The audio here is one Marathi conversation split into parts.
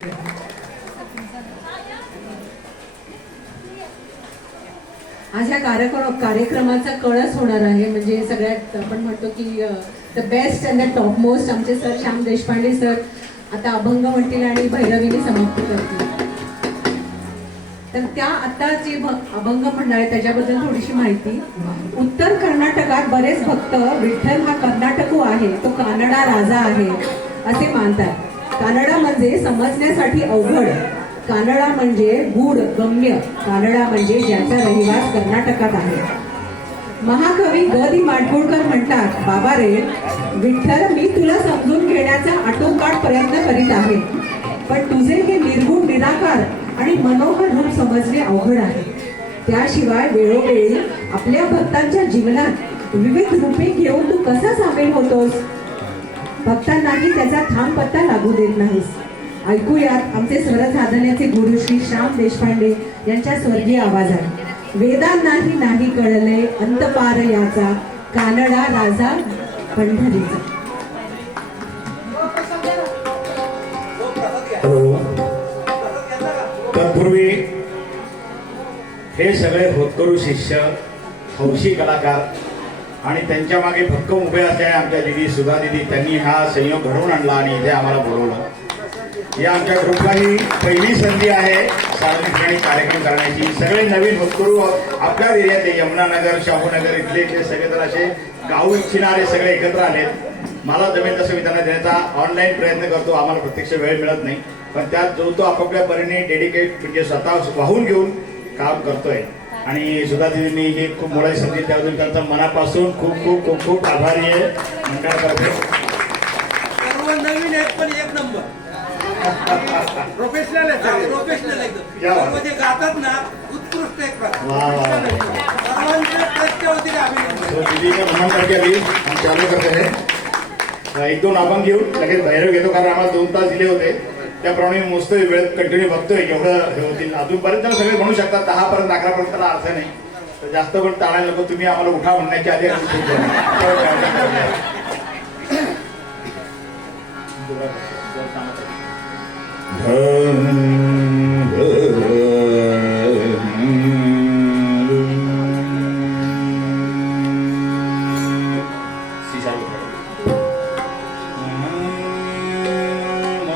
आज ह्या कार्यक्रमाचा कळस होणार आहे. म्हणजे सगळ्यात आपण म्हणतो की the best and the top most आमचे सर श्याम देशपांडे सर आता अभंग म्हणतील आणि भैरवीने समाप्त करतील. तर त्या आता जे अभंग म्हणणार आहे त्याच्याबद्दल थोडीशी माहिती. उत्तर कर्नाटकात बरेच भक्त विठ्ठल हा कर्नाटकू आहे, तो कानडा राजा आहे असे मानतात. कानडा म्हणजे समजण्यासाठी अवघड, कानडा म्हणजे गूढ गम्य, कानडा म्हणजे ज्याचा रहिवास कर्नाटकात आहे. महाकवी ग दि माडगूळकर म्हणतात, बाबा रे विठ्ठल, मी तुला समजून घेण्याचा आटोकाट प्रयत्न करीत आहे, पण तुझे हे निर्गुण निराकार आणि मनोहर रूप समजणे अवघड आहे. त्याशिवाय वेळोवेळी आपल्या भक्तांच्या जीवनात विविध रूपे घेऊन तू कसा सामील होतोस? भक्तांनाही त्याचा ठाम पत्ता लागू देत नाहीस. ऐकूयात आमचे स्वर साधण्याचे गुरु श्री श्याम देशपांडे यांच्या स्वर्गीय आवाजात. वेदांनाही नाही कळले अंतपार याचा, कानडा राजा पंढरीचा. तत्पूर्वी हे सगळे होतकरू शिष्य, हौशी कलाकार आणि त्यांच्या मागे भक्कम उभे असलेल्या आमच्या दिदी सुधा दिदी, त्यांनी हा संयोग घडवून आणला आणि इथे आम्हाला बोलवलं. या आमच्या ग्रुपला ही पहिली संधी आहे सार्वजनिक ठिकाणी कार्यक्रम करण्याची. सगळे नवीन होतकरू आपल्या एरियात, यमुनानगर, शाहूनगर इथले सगळे जर असे गाऊ इच्छिणारे सगळे एकत्र आलेत. मला जमेल तसं मी त्यांना देण्याचा ऑनलाईन प्रयत्न करतो. आम्हाला प्रत्यक्ष वेळ मिळत नाही, पण त्यात जो तो आपापल्या परीने डेडिकेट म्हणजे स्वतः वाहून घेऊन काम करतोय. आणि सुधा दिदींनी ही खूप मोठी संधी त्याबद्दल त्यांचा मनापासून खूप खूप खूप खूप आभारी आहे. नमस्कार करते. सर्व नवीन आहेत पण एक नंबर प्रोफेशनल आहे, प्रोफेशनल एकदम. जे गातात ना उत्कृष्ट एक सर्वांच्या टेस्टच्या वतीने अभिनंदन. दिदीने नमन करते आली आणि चालू करते आहे. एक दोन अभंग घेऊन लगेच भैरव घेतो, कारण आम्हाला 2 तास दिले होते. त्याप्रमाणे मोजतोय, वेळ कंटिन्यू बघतोय एवढं हे होतील. अजूनपर्यंत त्याला सगळे म्हणू शकतात, 10 पर्यंत 11 पर्यंत त्याला अर्थ नाही. तर जास्त पण टाळायला नको. तुम्ही आम्हाला उठा म्हणण्याच्या आधी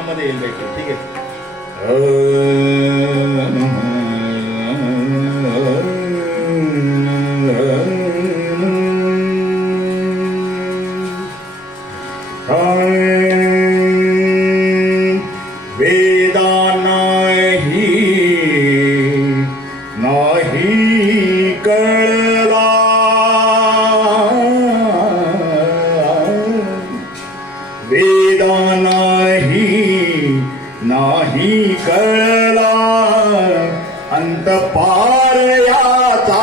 मध्ये येईल भेटेल. ठीक आहे. वेदा नाही कळला, वेदा नाही कळला अंतपार याचा,